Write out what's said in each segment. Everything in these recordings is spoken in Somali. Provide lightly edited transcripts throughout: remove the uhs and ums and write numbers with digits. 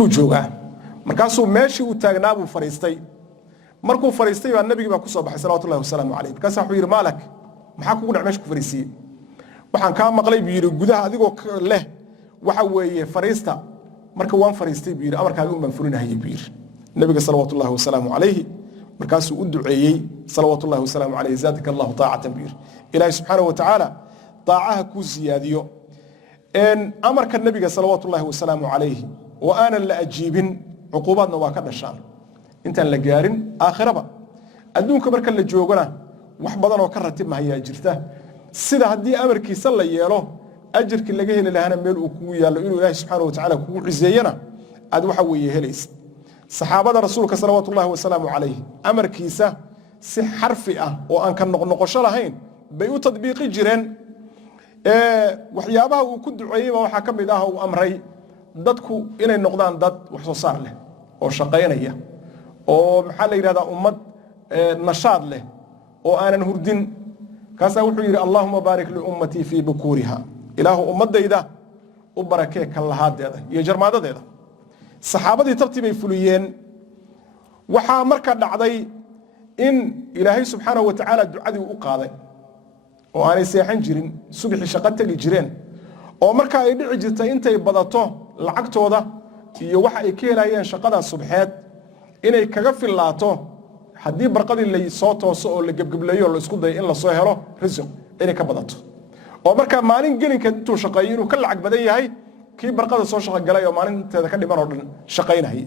cirkuu joogaa markaasuu meeshii uu taagnaa buu fariistay markuu fariistay baa nabigi baa ku soo baxay salawaatullaahi wasalaamu calayh markaasaa wuxuu yidhi maalak maxaa kugu dhac meesha ku fariisiiyey waxaan kaa maqlay buu yidhi gudaha adigoo leh waxa weeye fariista marka waan fariistay buu yidhi amarkaaga un baan fulinahayay buu yidhi nabiga salawaatullaahi wasalaamu calayhi markaasuu u duceeyey salawaatullaahi wasalaamu calayhi zaadaka allahu taacatan buu yidhi ilaahay subxaanahu wa tacaala daacaha kuu siyaadiyo amarka nabiga salawaatullaahi wasalaamu calayhi oo aanan la ajiibin cuquubaadna waa ka dhashaan intaan la gaarin aakhiraba adduunka marka la joogona wax badan oo ka ratibmahayaa jirta sida haddii amarkiisa la yeelo ajirkii laga heli lahaana meel uu kugu yaallo inuu ilaahay subxaanahu wa tacaala kugu ciseeyana aad waxa weeye helaysid saxaabada rasuulka salawaatullaahi wasalaamu calayhi amarkiisa si xarfi ah oo aan ka noqnoqosho lahayn bay u tadbiiqi jireen waxyaabaha uu ku duceeyey baa waxaa ka mid ah uu amray dadku inay noqdaan dad wax soo saar leh oo shaqaynaya oo maxaa la yidhahdaa ummad nashaad leh oo aanan hurdin kaasaa wuxuu yidhi allaahuma baarik liummatii fii bukuuriha ilaahu ummadayda u barakee kallahaadeeda iyo jarmaadadeeda saxaabadii tabtii bay fuliyeen waxaa marka dhacday in ilaahay subxaanahu wa tacaala ducadii u qaaday oo aanay seexan jirin subaxii shaqo tegi jireen oo marka ay dhici jirtay intay badato lacagtooda iyo waxa ay ka helayeen shaqadaa subxeed inay kaga filaato haddii barqadii la soo tooso oo la gebgebleeyo la isku dayo in la soo helo risiq inay ka badato oo marka maalin gelinka intuu shaqeeyo inuu ka lacag badan yahay kii barqada soo shaqo galay oo maalinteeda ka dhiman oo dhan shaqaynayay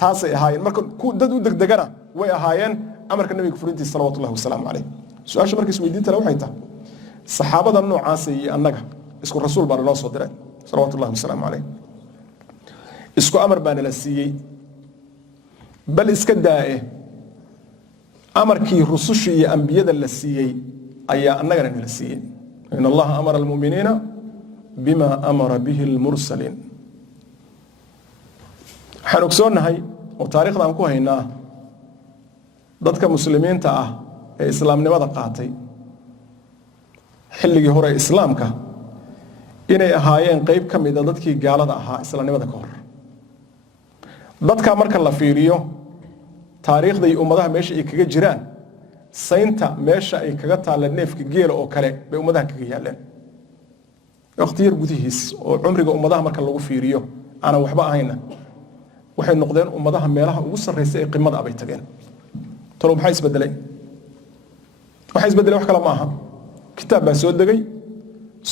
taasay ahaayeen marka dad u degdegana way ahaayeen amarka nabiga fulintiisa salawaatullaahi wasalaamu calayh su-aasha markiis weydiintana waxay tahay saxaabada noocaasa iyo annaga isku rasuul baa naloo soo diray salawaatullaahi wasalaamu calayh isku amar baa nala siiyey bal iska daa'e amarkii rusushii iyo ambiyada la siiyey ayaa annagana nala siiyey in allaha amara almu'miniina bima amara bihi almursaliin waxaan ogsoonnahay oo taariikhda aan ku haynaa dadka muslimiinta ah ee islaamnimada qaatay xilligii hore islaamka inay ahaayeen qayb ka mid a dadkii gaalada ahaa islaamnimada ka hor dadka marka la fiiriyo taariikhda iyo ummadaha meesha ay kaga jiraan saynta meesha ay kaga taalla neefka geela oo kale bay ummadaha kaga yaaleen waqti yar gudihiis oo cumriga ummadaha marka lagu fiiriyo aanan waxba ahayna waxay noqdeen ummadaha meelaha ugu sarreysa ee qimada abay tageen talo maxaa isbedelay waxa isbedelay wax kale ma aha kitaab baa soo degay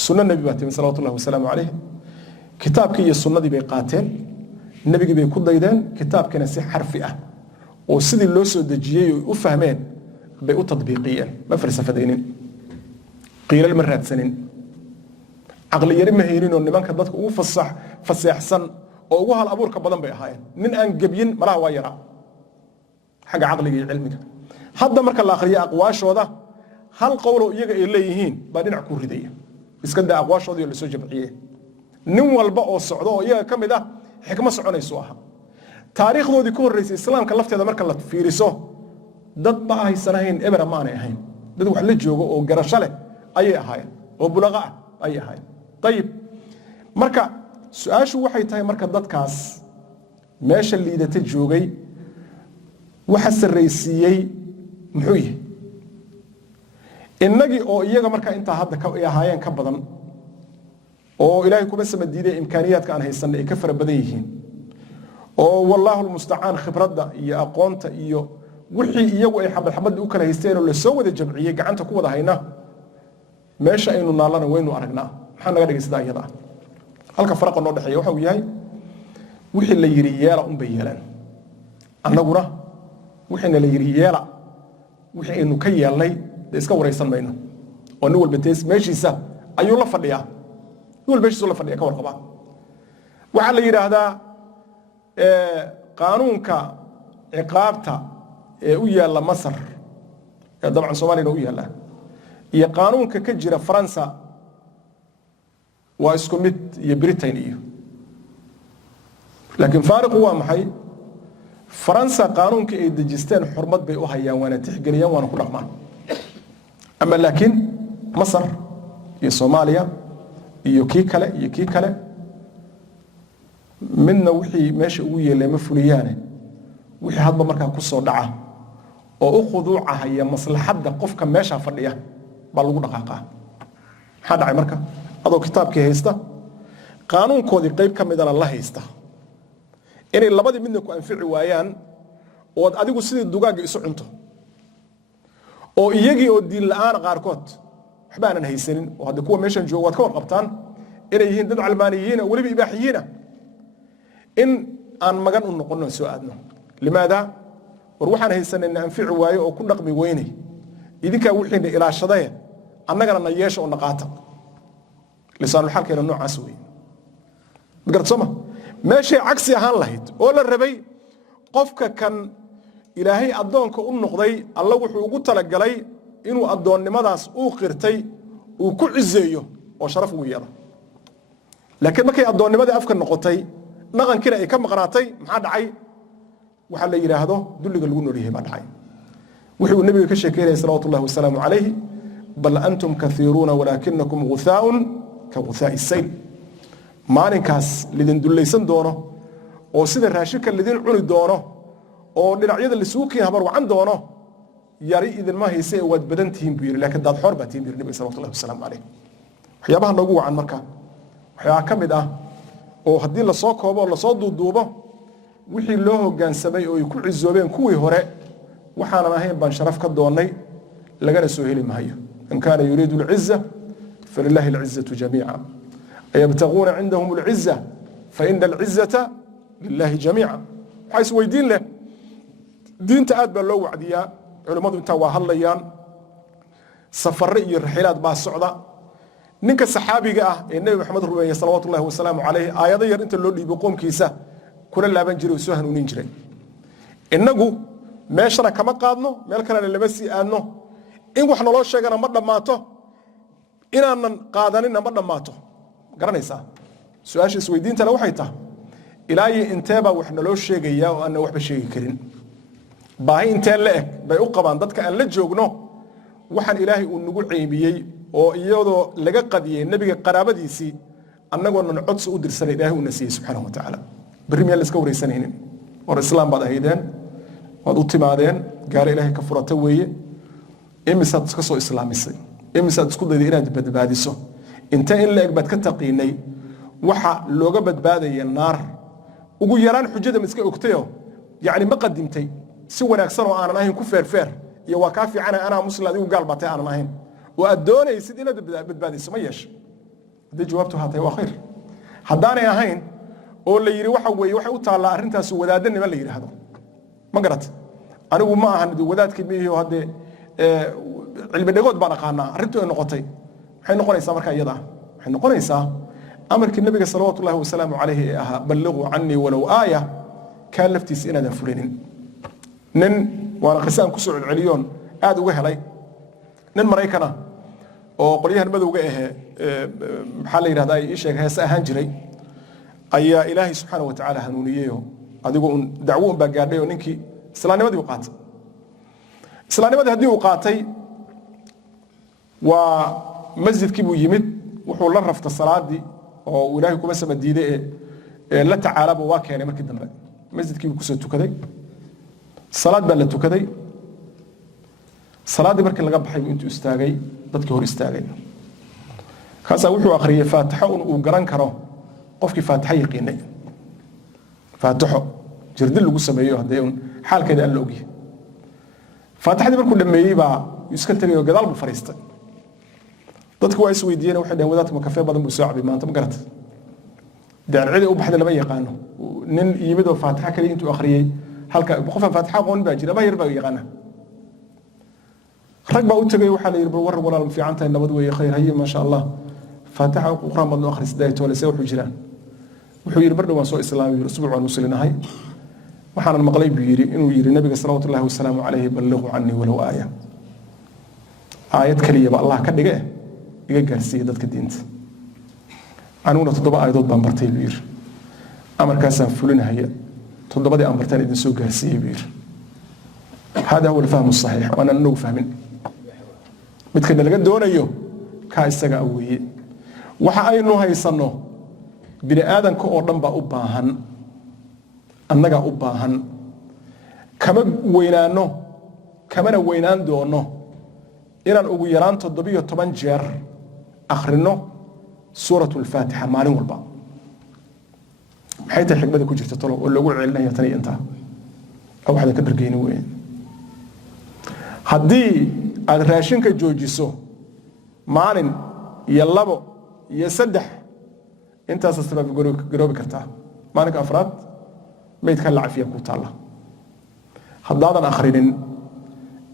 sunno nabi baa timi salawaatullaahi wasalaamu calayh kitaabkii iyo sunnadii bay qaateen nabigii bay ku daydeen kitaabkiina si xarfi ah oo sidii loo soo dejiyey oo u fahmeen bay u tadbiiqiyeen ma falsafadaynin qiilal ma raadsanin caqli yari ma haynin oo nimanka dadka ugu faseexsan oo ugu hal abuurka badan bay ahaayeen nin aan gebyin malaha waa yaraa xagga caqliga iyo cilmiga hadda marka la akhriyo aqwaashooda hal qowlo iyaga ay leeyihiin baa dhinac ku ridaya iska daa aqwaashoodii oo la soo jamciyey nin walba oo socdo oo iyaga ka mid ah xikmo soconaysu aha taariikhdoodii ka horreysay islaamka lafteeda marka la fiiriso dad ma ahaysanahayn ebera ma aanay ahayn dad wax la joogo oo garasho leh ayay ahaayeen oo bulaqa ah ayay ahaayeen ayib marka su-aashu waxay tahay marka dadkaas meesha liidata joogay waxa sarraysiiyey muxuu yahay innagii oo iyaga marka intaa hadda ay ahaayeen ka badan oo ilaahay kuma sama diiday imkaaniyaadka aan haysanay ay ka fara badan yihiin oo wallaahu almustacaan khibradda iyo aqoonta iyo wixii iyagu ay xabad xabadda u kala haysteen oo la soo wada jamciyey gacanta ku wada hayna meesha aynu naallana waynu aragnaa maxaa naga dhigay sidaa iyada ah halka faraqa noo dhexeeya waxa uu yahay wixii la yidhi yeela unbay yeeleen annaguna wixiina la yidhi yeela wixii aynu ka yeelnay dee iska waraysan mayno oo nin walba meeshiisa ayuu la fadhiyaa nin walba meeshiisu la fadhiya ka warqabaa waxaa la yidhaahdaa qaanuunka ciqaabta ee u yaalla masar ee dabcan soomaaliyana u yaalla iyo qaanuunka ka jira faransa waa isku mid iyo britain iyo laakiin faariqu waa maxay faransa qaanuunkii ay dejisteen xurmad bay u hayaan waana tixgeliyaan waana ku dhaqmaan ama laakiin masar iyo soomaaliya iyo kii kale midna wixii meesha ugu yeelay ma fuliyaane wixii hadba markaa ku soo dhaca oo u khuduucahaya maslaxadda qofka meesha fadhiya baa lagu dhaqaaqaa maxaa dhacay marka adoo kitaabkii haysta qaanuunkoodii qayb ka midana la haysta inay labadii midna ku anfici waayaan oo adigu sidii dugaaga isu cunto oo iyagii oo diin la'aan qaarkood waxba aanan haysanin oo hadda kuwa meeshan jooga waad ka warqabtaan inay yihiin dad calmaaniyiin oo weliba ibaaxiyiina in aan magan u noqono soo aadno limaada war waxaan haysanayna anfici waayo oo ku dhaqmi weynay idinkaa wixiina ilaashadaya annagana na yeesha oo naqaata lisaanul xalkeena noocaas wey magarad sooma meeshay cagsi ahaan lahayd oo la rabay qofka kan ilaahay addoonka u noqday alla wuxuu ugu talagalay inuu addoonnimadaas uu qirtay uu ku cizeeyo oo sharaf ugu yeelo laakiin markay addoonnimadii afka noqotay dhaqankiina ay ka maqnaatay maxaa dhacay waxa la yiraahdo dulliga lagu nool yahay baa dhacay wuxuu nabiga ka sheekeeyay salaatu allah wasalaamu calayhi bal antum kathiruuna walaakinakum ghuthaaun ka ghuthaa'i sayl maalinkaas lidin dullaysan doono oo sida raashinka lidin cuni doono oo dhinacyada lisugu keen habar wacan doono yari idinma hayse waad badan tihiin buu yiri laakiin daad xor baa tihiin buu nabiga salaatu allah wasalaamu calayhi waxyaabaha noogu wacan marka waxyaa ka mid ah oo haddii la soo koobo oo la soo duuduubo wixii loo hoggaansamay oo ay ku cizoobeen kuwii hore waxaanan ahayn baan sharaf ka doonnay lagana soo heli maayo in kaana yuriidu alciza falilaahi alcizatu jamiica ayabtaguuna cindahum alciza faina alcizata lilaahi jamiica waxaa isweydiin leh diinta aad baa loo wacdiyaa culimmadu intaa waa hadlayaan safarre iyo raxilaad baa socda ninka saxaabiga ah ee nabi maxamed rumeeyay salawaatu ullahi wasalaamu calayhi aayado yar inta loo dhiibo qoomkiisa kula laaban jiray oo soo hanuunin jiray innagu meeshana kama qaadno meel kalena lama sii aadno in wax naloo sheegana ma dhammaato inaanan qaadanina ma dhammaato garanaysaa su-aasha isweydiintana waxay tahay ilaayo inteebaa wax naloo sheegayaa oo aanna waxba sheegi karin baahi intee la eg bay u qabaan dadka aan la joogno waxaan ilaahay uu nagu ceymiyey oo iyadoo laga qadiyey nebiga qaraabadiisii annagoonan codsi u dirsanay ilaahay uuna siiyey subxaanahu watacaala berri miyaan la iska waraysanaynin war islaam baad ahaydeen waad u timaadeen gaalo ilaahay ka furata weeye imisaad iska soo islaamisay imisaad isku dayday inaad badbaadiso intee in la eg baad ka taqiinay waxa looga badbaadaya naar ugu yaraan xujada ma iska ogtayoo yacni ma qadimtay si wanaagsan oo aanan ahayn ku feerfeer iyo waa kaa fiicana anaa muslim adigu gaal baatay aanan ahayn oo aad doonaysid inaad badbaadiso ma yeesho haddii jawaabtu haa tahay waa khayr haddaanay ahayn oo la yidhi waxa weeye waxay u taallaa arrintaas wadaaddanima la yidhaahdo ma garat anigu ma ahan wadaadkii miihiyo haddee cilmi dhagood baan aqaanaa arrintu ay noqotay maxay noqonaysaa markaa iyada waxay noqonaysaa amarkii nabiga salawaatu ullahi wasalaamu calayhi ee ahaa balliquu cannii walow aaya kaa laftiisa inaadan fulinin nin waana qisaan ku soo celceliyoon aad uga helay nin maraykana oo qolyahan madowga ahee maxaa la yidhahdaa ii sheeg heese ahaan jiray ayaa ilaahay subxaana wa tacaala hanuuniyeyoo adigu un dacwo un baa gaadhay oo ninkii islaamnimadii u qaatay islaamnimadii haddii uu qaatay waa masjidkii buu yimid wuxuu la rafta salaadii oo uu ilaahay kuma sama diiday ee la tacaalaba waa keenay markii dambe masjidkii buu kusoo tukaday salaad baa la tukaday salaaddii markii laga baxay buu intuu istaagay dadkii hor istaagay kaasaa wuxuu akhriyey faatixo un uu garan karo qofkii faatixo yaqiinay faatixo jirdil lagu sameeyo haddee un xaalkeeda aan la ogyahay faatixadii markuu dhameeyey baa iska tegay oo gadaal buu fariistay dadku waa is weydiiyeen waxay dhaheen wadaadka ma kafee badan buu soo cabay maanta ma garata daan cidi u baxday lama yaqaano nin yimid oo faatixa kaliya intuu akhriyey halka qofaan faatixa aqoon baa jira ma yar baa yaqaana rag baa u tagay waxaa la yidhi bal war walaal fiican tahay nabad weeye khayr haye maasha allah faatixa quraan baad noo akhrisay toolese wuxuu jiraan wuxuu yidhi mar dhow waan soo islaamay yidhi usbuuc waan muslinahay waxaanan maqlay buu yidhi inuu yidhi nabiga salawaatu ullahi wasalaamu calayhi balliquu cannii walow aaya aayad keliyaba allah ka dhige iga gaarsiiya dadka diinta aniguna 7 aayadood baan bartay buu yidhi amarkaasaan fulinahaya 7 aan bartaan idin soo gaarsiiyey buu yidhi هذا هو الفهم الصحيح وانا انو فاهمين midka laga doonayo ka isaga aweye waxa aynu haysano bini aadanka oo dhan baa u baahan annaga u baahan kama weynaano kamana weynaan doono inaan ugu yaraan 17 jeer akhrino suuratul faatiha maalin walba maxay tahay xigmada ku jirta tolo oo lagu celinaya tan iyo inta aw waxa ka dargeeyay weyn haddii aad raashinka joojiso maalin iyo labo iyo saddex intaas sabab garoobi kartaa maalinka afraad meydka la cafiya ku taala haddaadan akhrinin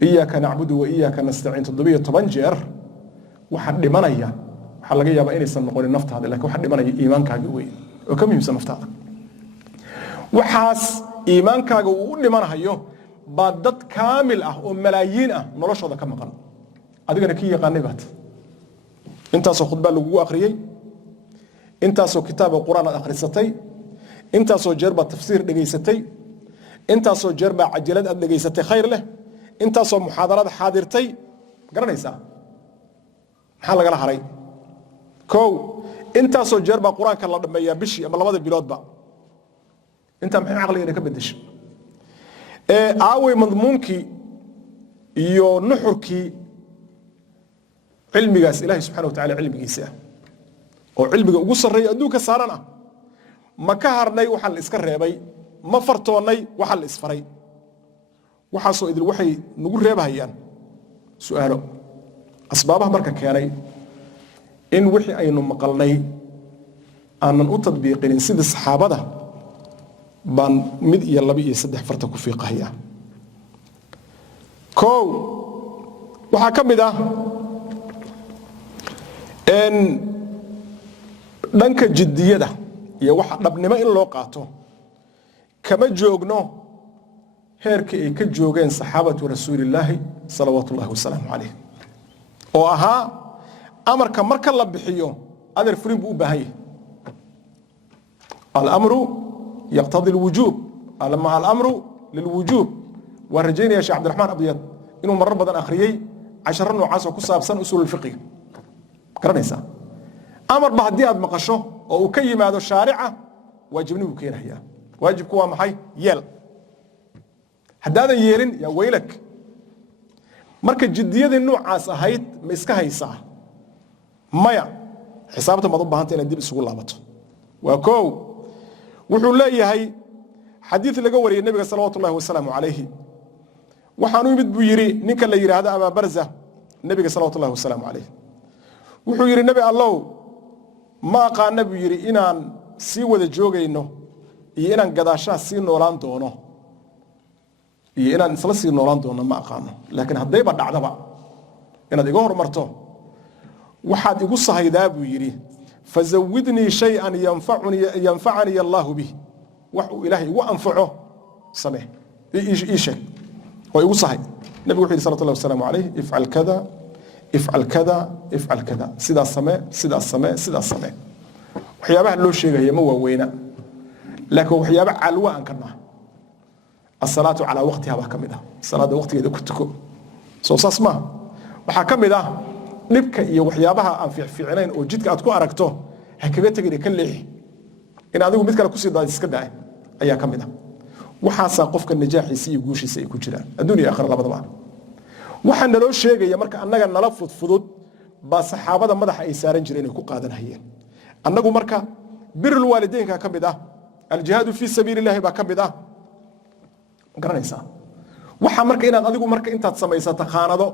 iyyaka nacbudu wa iyyaka nastaciin 17 jeer waxa dhimanaya waxa laga yaabaa inaysan noqonin naftaada laakiin waxa dhimanaya iimaankaaga weyn oo ka muhiimsan naftaada waxaas iimaankaaga uu u dhimanayo baa dad kaamil ah oo malaayiin ah noloshooda ka maqan adigana kii yaqaanay baad intaasoo khudbad lagu akhriyay intaasoo kitaab quraan aad akhrisatay intaasoo jeer baa tafsiir dhageysatay intaasoo jeer baa cajalad aad dhageysatay khayr leh intaasoo muxaadarada xaadirtay garanaysaa maxaa lagala haray kow intaasoo jeer baa quraanka la dhameeyaa bishii ama labada biloodba inta maxay aqligeena ka bedeshay aaway madmuunkii iyo nuxurkii cilmigaas ilaahay subxaanahu wa tacaala cilmigiisa oo cilmiga ugu sarreeya adduunka saaran ah ma ka harnay waxaa la iska reebay ma fartoonnay waxaa la isfaray waxaasoo idil waxay nagu reebahayaan su'aalo asbaabaha marka keenay in wixii aynu maqalnay aanan u tadbiiqinin sidii saxaabada baan mid iyo laba iyo saddex farta ku fiiqahaya kow waxaa ka mid ah dhanka jiddiyada iyo waxa dhabnimo in loo qaato kama joogno heerkii ay ka joogeen saxaabatu rasuulillaahi salawaatullaahi wasalaamu calayh oo ahaa amarka marka la bixiyo adeer furin buu u baahan yahay alamru yaqtadi alwujuub alama alamru lilwujuub waa rajaynaya sheekh cabdiraxmaan abdiyad inuu marar badan akhriyey casharo noocaas oo ku saabsan usuululfiqiga garanaysaa amarba haddii aad maqasho oo uu ka yimaado shaarica waajibnimuu keenayaa waajibku waa maxay yeel haddaadan yeelin yaa weylak marka jiddiyadii noocaas ahayd ma iska haysaa maya xisaabta maad u baahanta inaad dib isugu laabato waa kow wuxuu leeyahay xadiid laga wariyey nebiga salawaatullahi wasalaamu calayhi waxaanu yimid buu yidhi ninka la yidhaahdo abaa barza nebiga salawaatullahi wasalaamu calayh wuxuu yidhi nebi allow ma aqaana buu yidhi inaan sii wada joogayno iyo inaan gadaashaha sii noolaan doono iyo inaan isla sii noolaan doono ma aqaano laakiin haddayba dhacdaba inaad iga hormarto waxaad igu sahaydaa buu yidhi fazawidnii shay-an yanfacanii allaahu bih wax uu ilaahay igu anfaco samee ii sheeg oo igu sahay nebigu wuxuu yidhi salawatullahi wasalaamu calayh ifcal kada ifcal kada ifcal kada sidaas samee sidaas samee sidaas samee waxyaabaha loo sheegaya ma waaweyna laakiin waxyaaba calwa aan karnaa asalaatu calaa waqtiha baa ka mid ah salaada waqtigeeda ku tuko soo saas maaha waxaa ka mid ah dhibka iyo waxyaabaha aan fiicfiicnayn oo jidka aad ku aragto ha kaga tegin ka leexi in adigu mid kale kusii daadis iska daay ayaa ka mid ah waxaasaa qofka najaaxiisa iyo guushiisa ay ku jiraan adduun iyo aakhira labadaba waxaa naloo sheegaya marka annaga nala fudfudud baa saxaabada madaxa ay saaran jireen ay ku qaadanhayeen annagu marka birul waalideynka ka mid ah aljihaadu fii sabiili illaahi baa ka mid ah garanaysaa waxaa marka inaad adigu marka intaad samaysato khaanado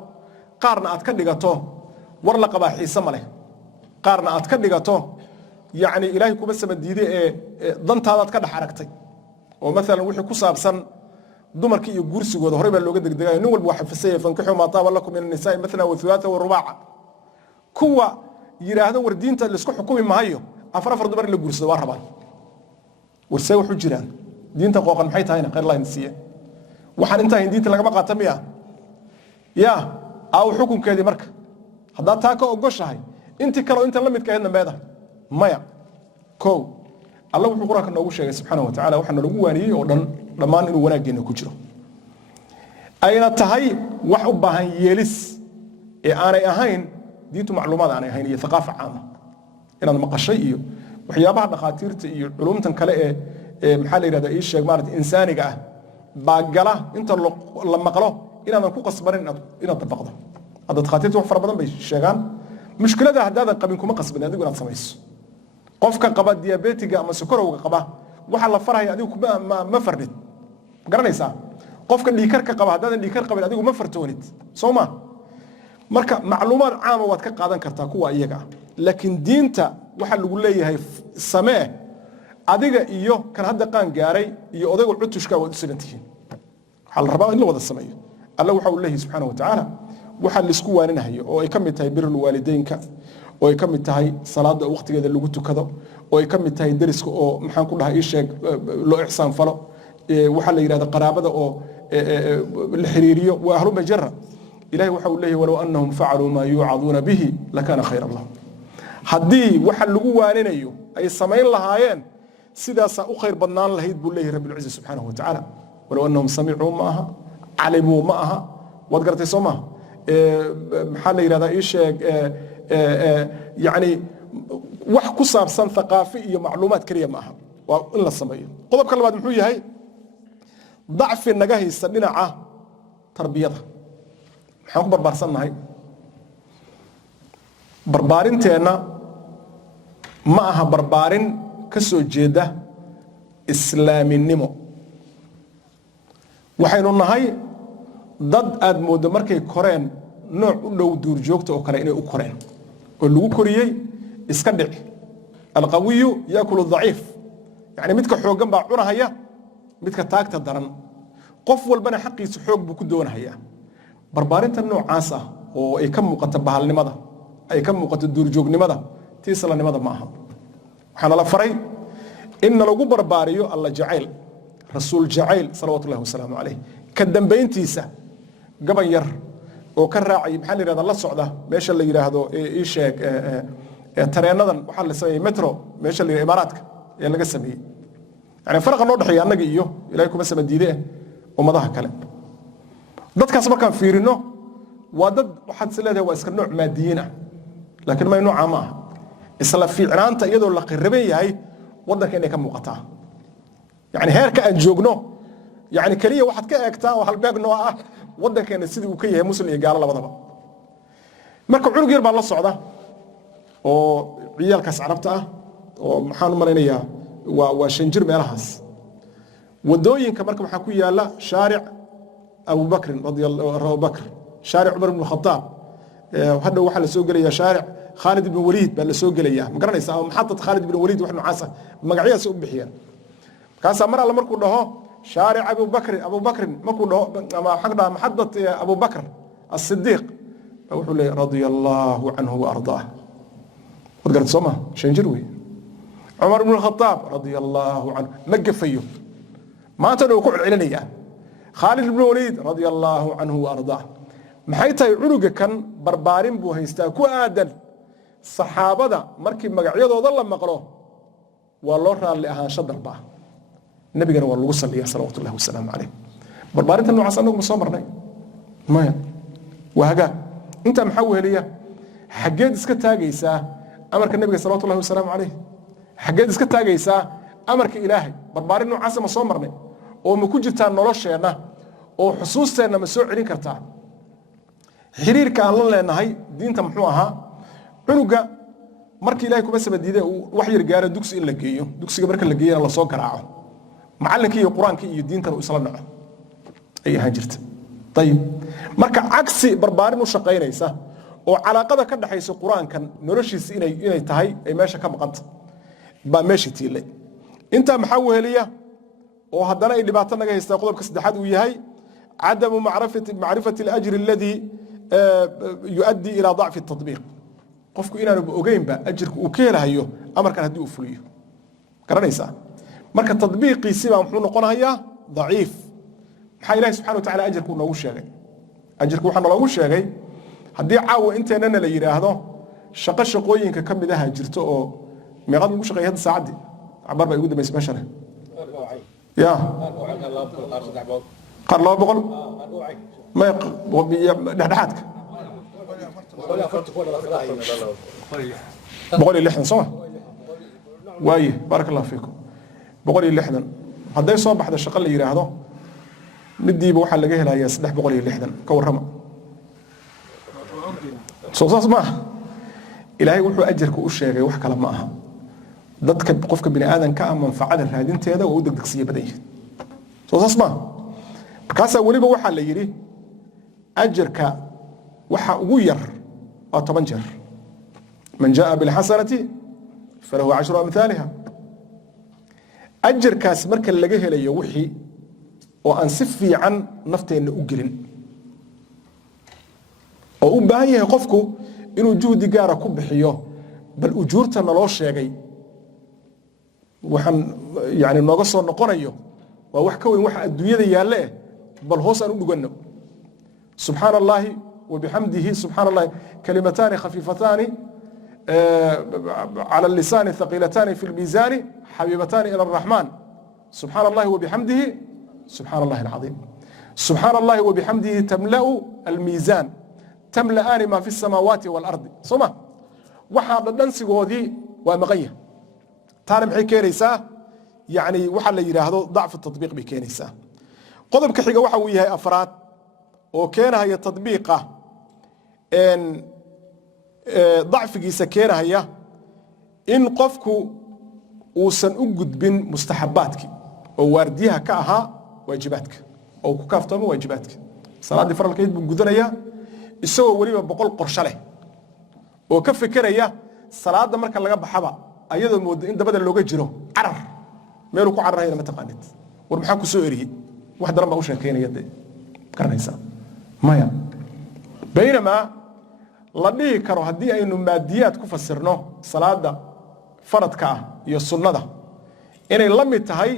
qaarna aad ka dhigato war la qabaa xiise ma leh qaarna aad ka dhigato yacni ilaahay kuma samadiide ee dantaadaad ka dhex aragtay oo maalan wixii ku saabsan dumarkii iyo guursigooda horey baa looga degdegayo nin walba waa xafisaya fankixuu maa taaba lakum min annisaai matna wa thulaatha wa rubaaca kuwa yidhaahdo war diinta laisku xukumi maayo afar dumar in la guursado waa rabaan warsee waxu jiraan diinta qooqan maxay tahayna khayr lahayn siiye waxaan intaa hayn diinta lagama qaata miya yaa aaw xukunkeedii marka haddaad taa ka ogoshahay intii kaleo intan la midka ahaydna meeda maya kow alla wuxuu qur-aanka noogu sheegay subxaanahu wa tacala waxaa nalagu waaniyey oo dhan dhammaan inuu wanaaggeena ku jiro ayna tahay wax u baahan yeelis ee aanay ahayn diintu macluumaad aanay ahayn iyo aqaafa caama inaad maqashay iyo waxyaabaha dhaqaatiirta iyo culumtan kale ee maxaa la yidhahdaa ii sheeg maarata insaaniga ah baa gala inta la maqlo inaadan ku qasbanin inaad dabaqdo hadda dhaqaatiirta wax fara badan bay sheegaan mushkilada haddaadan qabin kuma qasbin adigu inaad samayso qofka qaba diabetiga ama sokorowga qaba waxa la faraya adigu ma fardid garanaysaa qofka dhiikarka qaba haddaadan dhiikar qabin adigu ma fartoonid soo ma marka macluumaad caama waad ka qaadan kartaa kuwa iyaga laakiin diinta waxa lagu leeyahay samee adiga iyo kan hadda qaan gaaray iyo odayga cutushka waad u silantihiin waxa la rabaa in la wada sameeyo alla waxa uu leeyahay subxaanahu wa tacaala waxa la isku waaninayo oo ay ka mid tahay birrul waalideynka oo ay ka mid tahay salaada waqtigeeda lagu tukado oo ay ka mid tahay dariska oo maxaan ku dhahay ii sheeg loo ixsaan falo waxa la yiraahdo qaraabada oo la xiriiriyo waa ahlu majra ilaahay waxa uu leeyahay walaw annahum fa'alu ma yu'aduna bihi lakana khayran lahum haddii waxa lagu waaninayo ay samayn lahaayeen sidaas u khayr badnaan lahayd buu leeyahay rabbil izzi subhanahu wa ta'ala walaw annahum sami'u maaha alimu maaha wad gartay soo maaha maxaa la yiraahdaa ii sheeg يعني wax ku saabsan thaqaafi iyo macluumaad kaliya ma aha waa in la sameeyo qodobka labaad muxuu yahay dacfi naga haysta dhinaca tarbiyada maxaan ku barbaarsannahay barbaarinteena ma aha barbaarin ka soo jeeda islaaminimo waxaynu nahay dad aad moodo markay koreen nooc u dhow duurjoogta oo kale inay u koreen oo lagu koriyay iska dhici alqawiyu yaakulu dhaciif yani midka xoogan baa cunahaya midka taagta daran qof walbana xaqiisa xoog buu ku doonahaya barbaarinta noocaas ah oo ay ka muuqato bahalnimada ay ka muuqato duurjoognimada tiislanimada ma aha waxaana la faray in lagu barbaariyo alla jacayl rasuul jacayl salawaatullahi wasalaamu calayh ka dambayntiisa gaban yar oo ka raacay maxaa la yiraahdaa la socda meesha la yiraahdo ii sheeg tareenadan waxa la sameeyay metro meesha la yiraahdo imaaraadka ee laga sameeyay yani farqa noo dhaxeeya annaga iyo ilaahay kuma samadiide ummadaha kale dadkaas markaan fiirino waa dad waxaad isleedahay waa iska nooc maadiyiin ah laakiin ma nooca ma aha isla fiicnaanta iyadoo la qiraban yahay waddanka inay ka muuqataa yani heerka aan joogno yani kaliya waxaad ka eegtaa oo halbeeg noo ah waddankeena sidii uu ka yahay muslim iyo gaalo labadaba marka cunug yar baa la socda oo ciyaalkaas carabta ah oo maxaan u malaynayaa waa 5 jir meelahaas wadooyinka marka waxaa ku yaala shaaric abubakr radiyallahu bakr shaaric umar ibn khattab hadda waxaa la soo gelaya shaaric khalid ibn walid baa la soo gelaya ma garanaysaa ama maxaddad khalid ibn walid wax noocaas ah magacyadaas u bixiyaan kaasaa mar alla markuu dhaho شارع أبو بكر مكو ما حقنا محدة أبو بكر الصديق أقول له رضي الله عنه وأرضاه وقرت سما شنجروي عمر بن الخطاب رضي الله عنه نقف فيه ما تدعو كل علنية خالد بن الوليد رضي الله عنه وأرضاه محيطة عنق كان بربارين بو هيستاكو آدل صحابة مركب مقعيض وظل مقروه والله اللي أها شدر باه نبينا والله وصل لي صلوات الله والسلام عليه بربارته انه عسى انكم صبرنا ما وهجا انت محول لي حجيد اسك تاغيسا امرك النبي صلوات الله والسلام عليه حجيد اسك تاغيسا امرك الهي بربار انه عسى ما صبرنا oo ma ku jirtaa nolosheena oo xusuusteena ma soo celin kartaa xiriirka aan la leenahay diinta muxuu ahaa cunuga markii ilaahay kuma sabadiiday wax yar gaaro dugsi in la geeyo dugsiga marka la geeyana la soo garaaco معلنك iyo quraanka iyo diintana isla dhaco ay ahaan jirta tayib marka aksi barbaarin u shaqeynaysa oo calaaqada ka dhaxaysa quraankan noloshiisa inay tahay ay meesha ka maqanta ba meesha tiilay inta maxaa weheliya oo haddana ay dhibaato naga haysta qodobka saddexaad uu yahay عدم معرفة الأجر الذي يؤدي إلى ضعف التطبيق qofku inaanu ogeyn ba ajirku uu ka helayo amarkan hadii uu fuliyo garanaysa marka tadbiiqiisi baa muxuu noqonayaa dhaif maxaa ilaahay subxaanahu wa ta'aala ajirku noogu sheegay ajirku waxa noogu sheegay hadii caawa inteena la yiraahdo shaqooyinka kamid ah jirto oo meeqad ugu shaqeeyay hadda saacadii abar bay ugu dambeysay meeshan ya qar loo boqol ma dhexdhexaadka boqol iyo lixdan soo وايه بارك الله فيكم بقول لحدا هذا صوب واحد الشقه اللي يراهدو مديبه waxa laga helayaa 360 ka warrama soo saas ma ilaahay wuxuu ajarka u sheegay wax kale ma aha dadka qofka bini aadanka ah manfaacada raadinteeda oo u degdegsiyo badan yahay soo saas ma kaasa waliba waxa la yiri ajarka waxa ugu yar waa 10 jeer man jaa bil hasanati falahu 10 amthalaha ajarkaas marka laga helayo wixii oo aan si fiican nafteena u gelin oo u baahan yahay qofku inuu juhdi gaar ah ku bixiyo bal ujuurta naloo sheegay waxaan yaani nooga soo noqonayo waa wax ka weyn waxa adduunyada yaalla bal hoos aan u dhugano subhanallahi wa bihamdihi subhanallahi kalimatan khafifatan على اللسان ثقيلتان في الميزان حبيبتان إلى الرحمن سبحان الله وبحمده سبحان الله العظيم سبحان الله وبحمده تملأ الميزان تملأان ما في السماوات والأرض صمة وحا دنسي ودي ومغيه تانا محي كينيسا يعني وحا اللي يراهدو ضعف التطبيق بكينيسا قضب كحيقة وحا وياها أفراد وكينها هي تطبيقة إن ضعفgiisa keenaya in qofku uusan u gudbin mustahabaadki oo waardiyaha ka aha waajibaadka oo ku kaaftamo waajibaadka salaadii faralkeed buu gudanaya isagoo waliba 100 qorshe leh oo ka fikiraya salaada marka laga baxaba ayadoo moodo in dabada looga jiro carar meel ku cararayna ma taqaanid war maxaa ku soo eriyay wax daran baa u sheekeynaya karanaysa maya baynama la dhihi karo haddii aynu maadiyaad ku fasirno salaada faradka ah iyo sunnada inay la mid tahay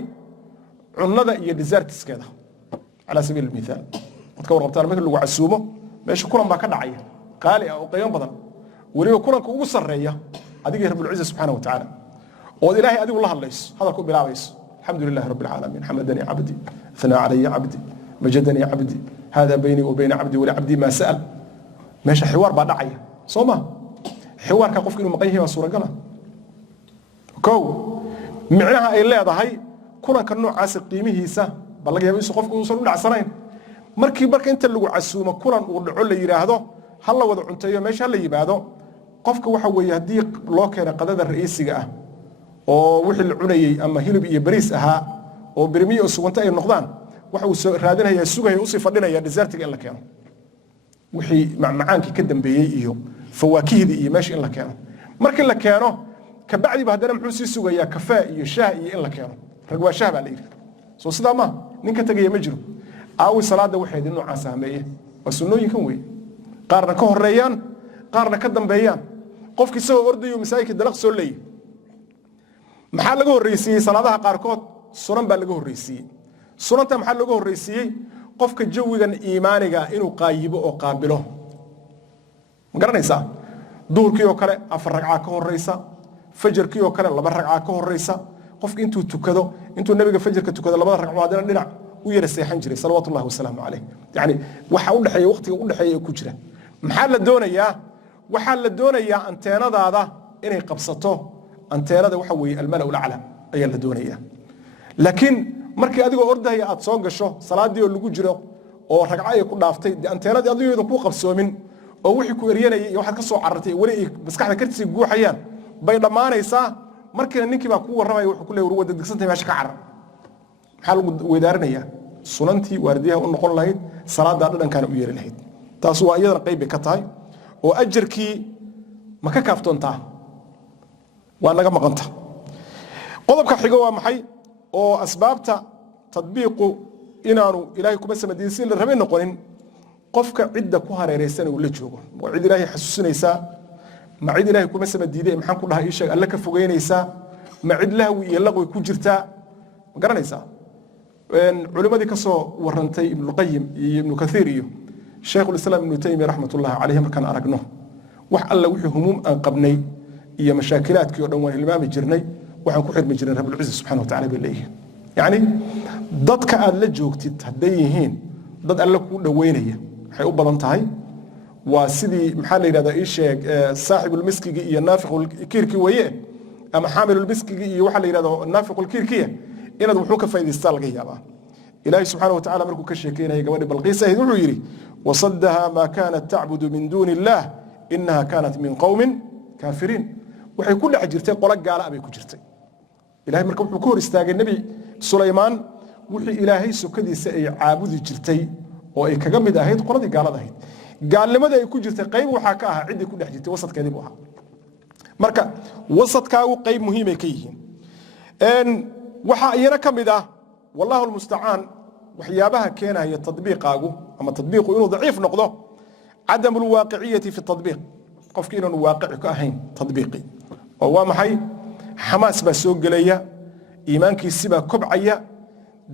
cunnada iyo dessertskeeda ala sabiil mithaal dadka warqabtaan marka lagu casuumo meesha kulan baa ka dhacaya qaali ah oo qiimo badan waliba kulanka ugu sareeya adiga rabbul izza subhanahu wa ta'ala oo ilaahay adigu la hadlayso hadalku bilaabayso alxamdulillahi rabbil alamin hamadani abdi thana alayya abdi majadani abdi hada bayni wa bayna abdi wa abdi ma sa'al meesha xiwaar baa dhacaya sooma xiwaarka qofku inuu maqan yahay waa suuragal ah koow micnaha ay leedahay kulanka noocaas qiimihiisa bal laga yaabo qofku uu soo dhacsanayn marka inta lagu casuumo kulan uu dhaco la yiraahdo hal la wada cunteeyo meesha la yimaado qofka waxa weeye hadii loo keenay qadada ra'iisiga ah oo wixii la cunayay ama hilib iyo bariis ahaa oo birmiyo suganta ay noqdaan waxa uu soo raadinaya sugaya u sii fadhinaya dessertiga in la keeno wixii macmacaankii ka dambeeyay iyo fawaakihdi iyo meesha in la keeno markii la keeno ka bacdi ba hadana muxuu sii sugayaa kafaa iyo shaah iyo in la keeno rag waa shaah baa la yiri soo sidaa ma ninka tagay ma jiro aawi salaada waxay idin noocaas sameeyay waa sunnooyinkan weey qaarna ka horeeyaan qaarna ka dambeeyaan qofkii soo ordayo masaajidka dalaq soo leeyay maxaa laga horeysiyay salaadaha qaarkood sunan baa laga horeysiyay sunanta maxaa laga horeysiyay qofka jawigan iimaaniga inuu qaayibo oo qaabilo garanaysa duurkii oo kale 4 ragca ka horeysa fajrkii oo kale 2 ragca ka horeysa qofka intuu tukado intuu nabiga fajrka tukado 2 ragca hadana dhinac u yara seexan jiray sallallahu wasallam alayhi yani waxa u dhaxeeyo waqtiga u dhaxeeyo ku jira maxaa la doonayaa anteenadaada inay qabsato anteenada waxa weeye almala'u al'ala ayaa la doonayaa laakiin markii adigoo ordaya aad soo gasho salaadii oo lagu jiro oo ragca ay ku dhaaftay anteenadii adigoo ku qabsoomin oo wixii ku eriyanay iyo waxaad ka soo carartay wali maskaxda kartiisa guuxayaan bay dhamaanaysaa markii ninkii baa ku warramay wuxuu ku leeyahay wada digsantahay meesha ka carar maxaa lagu weedaarinayaa sunantii waardiyaha u noqon lahayd salaada dhadhankan u yeeri lahayd taas waa iyadana qayb ka tahay oo ajarkii ma ka kaaftoontaa waa naga maqanta qodobka xiga waa maxay oo asbaabta tadbiiqu inaanu ilaahay kuma samadinsiin la rabay noqonin qofka cidda ku hareereysan uu la joogo oo cid ilaahay xasuusinaysa ma cid ilaahay kuma samadiiday maxaan ku dhahay isha alla ka fogeynaysa ma cid lahwi iyo laqwi ku jirta garanaysa culimadii ka soo warantay ibn qayyim iyo ibn kathir iyo sheekh al-islam ibn taymiyyah rahmatullahi alayhi markaan aragno wax alla wixii humuum aan qabnay iyo mashaakilaadkii oo dhan waan hilmaami jirnay waxaan ku xirmi jirnay rabbul izz subhanahu wa ta'ala billahi yani dadka aad la joogtid haday yihiin dad alla ku dhaweynaya waxay u badan tahay waa sidii maxaa la yiraahdaa ii sheeg saaxibul miskiga iyo naafiqul kirki weeye ama xaamilul miskiga iyo waxa la yiraahdo naafiqul kirkiya inaad wuxuu ka faa'iideystaa laga yaabaa ilaahay subxaanahu wa tacaala markuu ka sheekeynayay gabadhi balqiis ahayd wuxuu yidhi wasaddaha maa kaanat tacbudu min duuni illaah inaha kaanat min qowmin kaafiriin waxay ku dhex jirtay qolo gaala bay ku jirtay ilahay marka wuxuu ka hor istaagay nebi sulaymaan wixii ilaahay sokadiisa ay caabudi jirtay oo ay kaga mid ahayd qoladii gaalada ahayd gaalnimadii ay ku jirtay qayb waxaa ka ahaa ciddii ku dhex jirtay wasadkeedii buu ahaa marka wasadkaagu qayb muhiimay ka yihiin waxaa iyana ka mid ah wallahu almustacaan waxyaabaha keenaya tadbiiqaagu ama tadbiiqu inuu daciif noqdo cadamu lwaaqiciyati fi tadbiiq qofki inaanu waaqici ka ahayn tadbiiqi oo waa maxay xamaas baa soo gelaya iimaankiisi baa kobcaya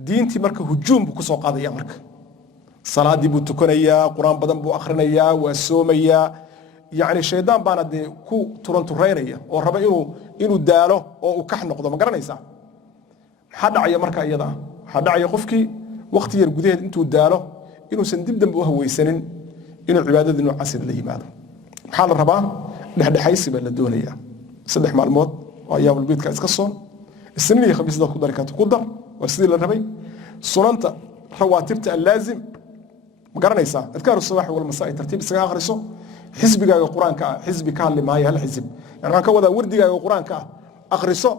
diintii marka hujuum buu ku soo qaadaya marka salaadii buu tukanayaa quraan badan buu akhrinayaa waa soomayaa yani shaydaan baana dee ku turanturaynaya oo raba inuu daalo oo uu kax noqdo ma garanaysaa maxaa dhacaya marka iyada waxaa dhacaya qofkii waqti yar gudaheed intuu daalo inuusan dib dambe u hawaysanin inuu cibaadadii noocaas la yimaado maxaa la rabaa dhexdhexaysi baa la doonayaa 3 maalmood oo ayaamul biidka iska soon isniin iyo khamiis dad ku dari karto ku dar waa sidii la rabay sunanta rawaatibta allaazim ma garanaysaa adkaaru sabax wal masaa tartiib isaga akhriso xisbigaaga quraanka xisbi ka hadli maayo hal xisb yani waxaan ka wadaa wardigaaga quraanka akhriso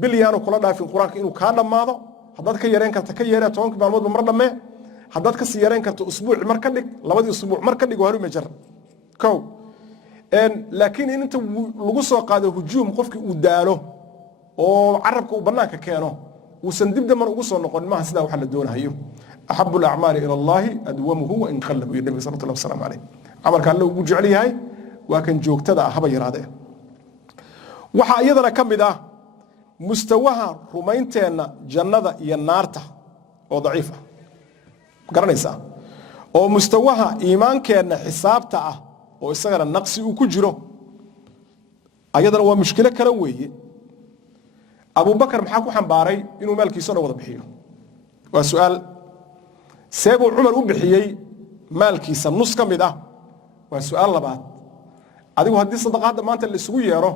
bilyaanu kula dhaafin quraanka inuu ka dhamaado haddaad ka yareen karto ka yeera 10 maalmood mar dhamee haddaad ka sii yareen karto usbuuc mar ka dhig labadii usbuuc mar ka dhig waa ma jar kow laakiin inta lagu soo qaado hujuum qofkii uu daalo oo carabka uu banaanka keeno uusan dib damar ugu soo noqon maaha sidaa waxa la doonayo ahabbu al-a'maali ila Allah adwamuhu wa in qallabu nabi sallallahu alayhi wasallam amarka Allah ugu jecel yahay waa kan joogtada ah haba yaraadee waxa iyadana kamid ah mustawaha rumaynteena jannada iyo naarta oo daciif ah garanaysaa oo mustawaha iimaankeena xisaabta ah oo isagana naqsi uu ku jiro ayadana waa mushkilo kale weeye Abu Bakar maxaa ku xambaaray inuu maalkiisa wada bixiyo waa su'aal seebo Umar u bixiyay maalkiisa nus kamid ah waa su'aal labaad adigu hadii sadaqada maanta la isugu yeero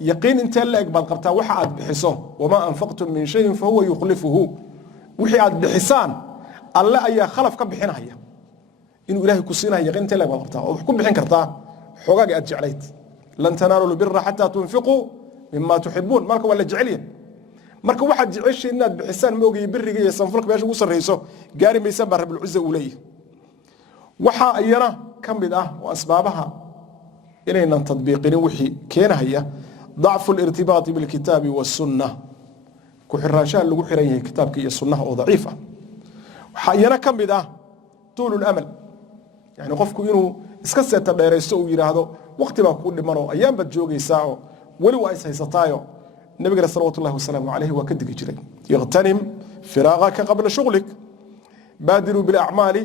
yaqiin inta la eg baad qabtaa waxa aad bixiso wama anfaqtum min shay'in fa huwa yukhlifuhu wixii aad bixisaan alla ayaa khalaf ka bixinaya inuu ilaahay ku siinayo yaqiin inta la eg baad qabtaa oo ku bixin kartaa xogaaga aad jeclayd lan tanaalu birra hatta tunfiqu mimma tuhibbun marka wala jeceliya marka waxaad jeceshay inaad bixisaan ma ogay biriga iyo sanfalka meesha ugu sareyso gaari maysan baa rabbul uzza ulay waxa ayana kamid ah oo asbaabaha inaynan tadbiiqin wixii keenaya ضعف الارتباط بالكتاب والسنة كحراشان لغو حريه كتابك يا السنة أو ضعيفة وحيانا كم بدا طول الأمل يعني قفكو إنه اسكسة تبيريسو يراهدو وقت ما كل مرة أيام بتجوغي ساعة ولو أيس هيسطايو النبي صلى الله وسلم عليه وكدك جري يغتنم فراغك قبل شغلك بادروا بالأعمال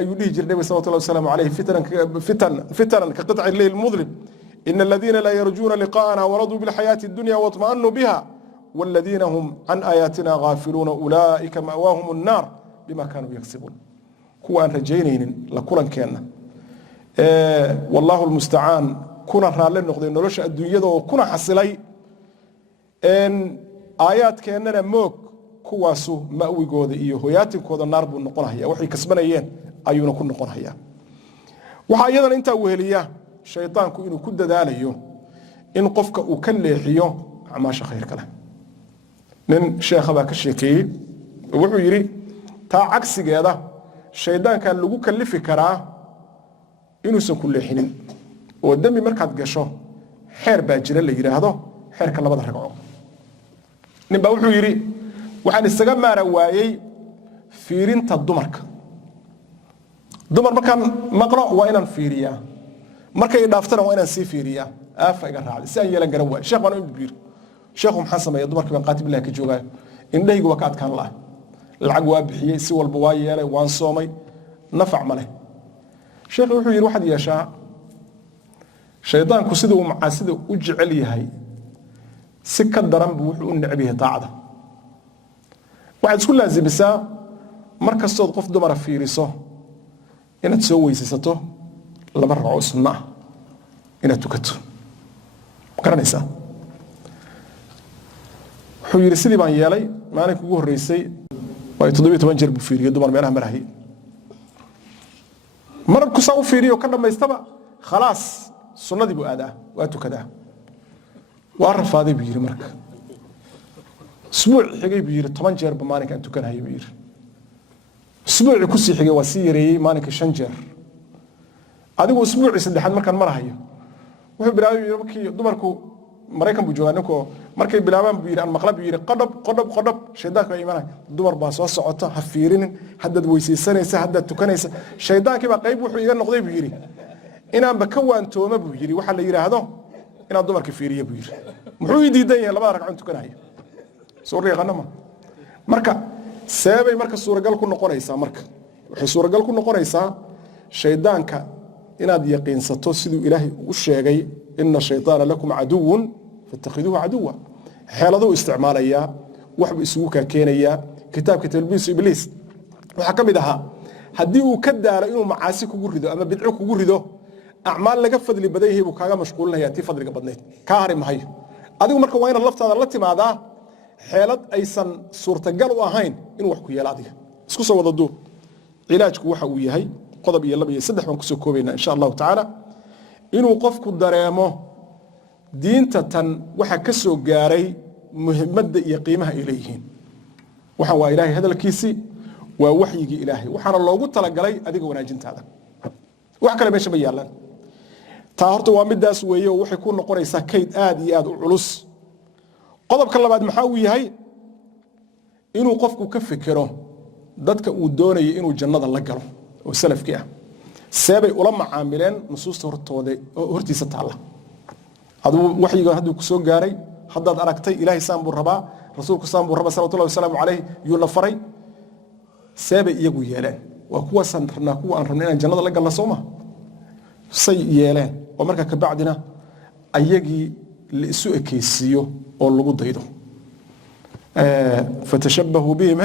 أيوليه جري النبي صلى الله وسلم عليه فتنا كقطع الليل المظلم إن الذين لا يرجون لقاءنا ورضوا بالحياة الدنيا واطمأنوا بها والذين هم عن آياتنا غافلون أولئك مأواهم النار بما كانوا يكسبون كوان رجينين لكلا كان والله المستعان كنا رالين نقضين نرش الدنيا وكنا حصلي إن آيات كأننا موك كواسو مأوي قود إيو هياتي كود النار بنقون هيا وحي كسبنا إيان أيونا كن نقون هيا وحايدا انت وهليا شيطانku inuu ku dadaalayo in qofka uu ka leexiyo acmaasha khayrka leh nin sheekha baa ka sheekeeyay wuxuu yiri taa cagsigeeda shaydaanka lagu kalifi karaa inuusan ku leexinin oo dami markaad gasho xeer baa jira la yiraahdo xeerka labada ragco nin baa wuxuu yiri waxaan isaga maara waayay fiirinta dumarka dumar markaan maqlo waa inaan fiiriyaa markay dhaaftana waa inaan sii fiiriyaa aafa iga raacday si aan yeelan garan waay sheekh baan u biir sheekhu maxaa sameeyay dumarkii baan qaatib ilaahay ka joogaayo indhaygu waa ka adkaan lahay lacag waa bixiyay si walba waa yeelay waan soomay nafac ma leh sheekhu wuxuu yiri waxaad yeeshaa shaydaanku sidoo uu macaasida u jecel yahay si ka daran buu wuxuu u necb yahay taacada waxaad isku laazimisaa markastood qof dumara fiiriso inaad soo weysaysato laba ragco sunna inaad tukato garanaysaa حوير سيدي بان يالي مالك ugu horeysay way 17 jeer buu fiiriyo dumar meelaha marahay marabku saa u fiiriyo ka dhameystaba khalaas sunnadii buu aadaa waa tukadaa waa rafaaday buu yiri marka isbuuc xigay buu yiri 10 jeer ba maalinka aan tukanahay buu yiri isbuuci ku sii xigay waa sii yareeyay maalinka 5 jeer adigu isbuuci saddexaad markaan marahayo wuxuu bilaabay markii dumarku Mareykan buu joogaa ninko markay bilaabaan buu yiri aan maqlab yiri qodab shaydaanka iimaanay dumar baa soo socota ha fiirinin haddad weysaysanaysa haddad tukanaysa shaydaankii baa qayb wuxuu iga noqday buu yiri inaan ba ka waantooma buu yiri waxa la yiraahdo inaan dumarka fiiriyo buu yiri muxuu diidan yahay laba ragcad tukanayo suuriga qanama marka sababay marka suuragal ku noqonaysa marka waxay suuragal ku noqonaysaa shaydaanka inaad yaqiinsato siduu ilaahay u sheegay inna shaytaana lakum aduwwun fattakhiduhu aduwwa xeeladu isticmaalaya waxbu isugu ka keenaya kitaabka talbiis iblis waxa kamid aha hadii uu ka daalo inuu macaasi kugu rido ama bidco kugu rido acmaal laga fadli badayay buu kaaga mashquulinaya tii fadliga badneed ka hari mahay adigu marka waa inaad laftaada la timaada xeelad aysan suurtagal u ahayn in wax ku yeelo adiga isku soo wada duub cilaajku waxa uu yahay qodob iyo laba iyo saddex baan ku soo koobaynaa insha Allah ta'ala inuu qofku dareemo diinta tan waxa ka soo gaaray muhiimadda iyo qiimaha ay leeyihiin waxa waa ilaahay hadalkiisi waa waxyiga ilaahay waxaana loogu talagalay adiga wanaajintaada wax kale meesha ma yaalan taa horta waa midaas weeye oo waxay ku noqonaysaa kayd aad iyo aad u culus qodobka labaad maxaa uu yahay inuu qofku ka fikiro dadka uu doonayo inuu jannada la galo oo salafkii ah sabay ula macaamileen nusuusta hortiisa taala aduu waxyiga haduu ku soo gaaray haddaad aragtay ilaahay saan buu rabaa rasuulku saan buu rabaa sallallahu alayhi wasallam alayhi yuu la faray sabay iyagu yeeleen waa kuwa san rabnaa kuwa aan rabnaa inaan jannada la galno sooma say yeeleen oo marka ka bacdina ayagii la isu ekeysiyo oo lagu daydo fatashabbahu bihim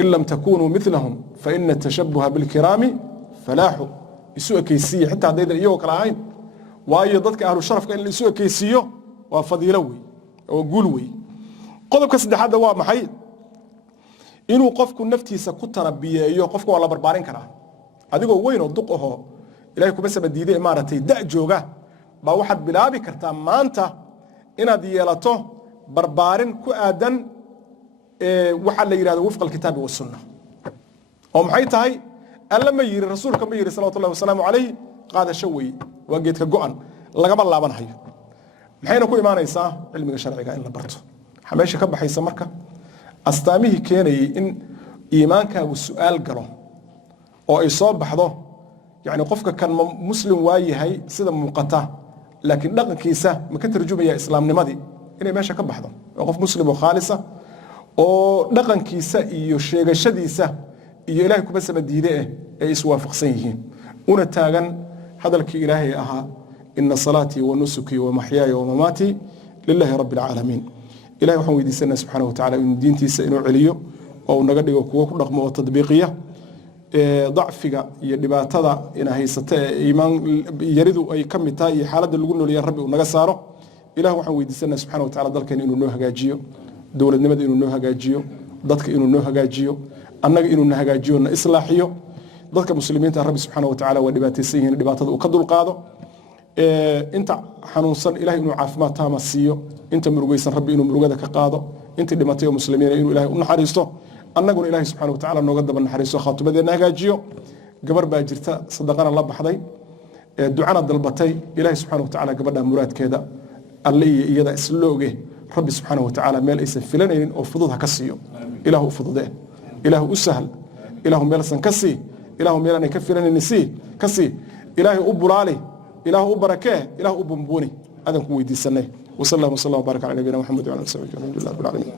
إن لم تكونوا مثلهم فإن التشبه بالكرام فلاح يسوء كيسية حتى هذا يوك العين وأي ضدك أهل الشرف كأن يسوء كيسية وفضيلوي وقولوي قدم كسد هذا هو محي إنه قفكم نفتي سكت ربيه يو قفكم على بربارين كرا هذا هو وين الدقه إلهكم بس بديده إمارتي دع جوجا بواحد بلابي كرتا ما أنت إن ديالته بربارين كأدن waxa la yiraahdo wafqa alkitaab wa sunnah oo maxay tahay alla ma yiri rasuulka ma yiri sallallahu alayhi wasallam alayhi qaada shaway waa geedka go'an laga laabanayo maxayna ku iimaanaysaa cilmiga sharciga in la barto xameesha ka baxaysa marka astaamihi keenay in iimaankaagu su'aal galo oo ay soo baxdo yani qofka kan muslim waa yahay sida muuqata laakiin dhaqankiisa ma ka tarjumaya islaamnimadii inay meesha ka baxdo qof muslim oo khaalisa oo dhaqankiisa iyo sheegashadiisa iyo ilaahay kuma sabadiide ay iswaafaqsan yihiin una taagan hadalkii ilaahay ahaa inna salati wa nusuki wa mahyaaya wa mamati lillahi rabbil alamin ilaahay waxaan weydiisanaa subhanahu wa ta'ala in diintiisa inuu celiyo oo naga dhigo kuwa ku dhaqmo oo tadbiiqiya ضعفiga iyo dhibaatada ina haysata iimaan yaridu ay kamid tahay iyo xaaladda lagu nool yahay rabbi uu naga saaro ilaahay waxaan weydiisanaa subhanahu wa ta'ala dalkeen inuu noo hagaajiyo dowladnimada inuu noo hagaajiyo dadka inuu noo hagaajiyo annaga inuu na hagaajiyo na islaaxiyo dadka muslimiinta rabbi subhanahu wa ta'ala waa dhibaataysan yihiin dhibaatada uu ka dulqaado inta xanuunsan ilaahay inuu caafimaad taama siiyo inta murugaysan rabbi inuu murugada ka qaado inta dhimatay muslimiina inuu ilaahay u naxariisto annaguna ilaahay subhanahu wa ta'ala nooga daba naxariisto khaatubadeena hagaajiyo gabar baa jirta sadaqana la baxday ducana dalbatay ilaahay subhanahu wa ta'ala gabadha muraadkeeda alle iyada islooge ربي سبحانه وتعالى ميل إيسا فلانين أو فضودها كسيو إله فضوده إله أسهل إله ميل سنكسي إله ميل أن يكفرني نسي كسي إله أبو رالي إله أبو بركاه إله أبو مبوني هذا هو يدي السنة وصلى الله وسلم وبارك على نبينا محمد وعلى آله وصحبه الحمد لله رب العالمين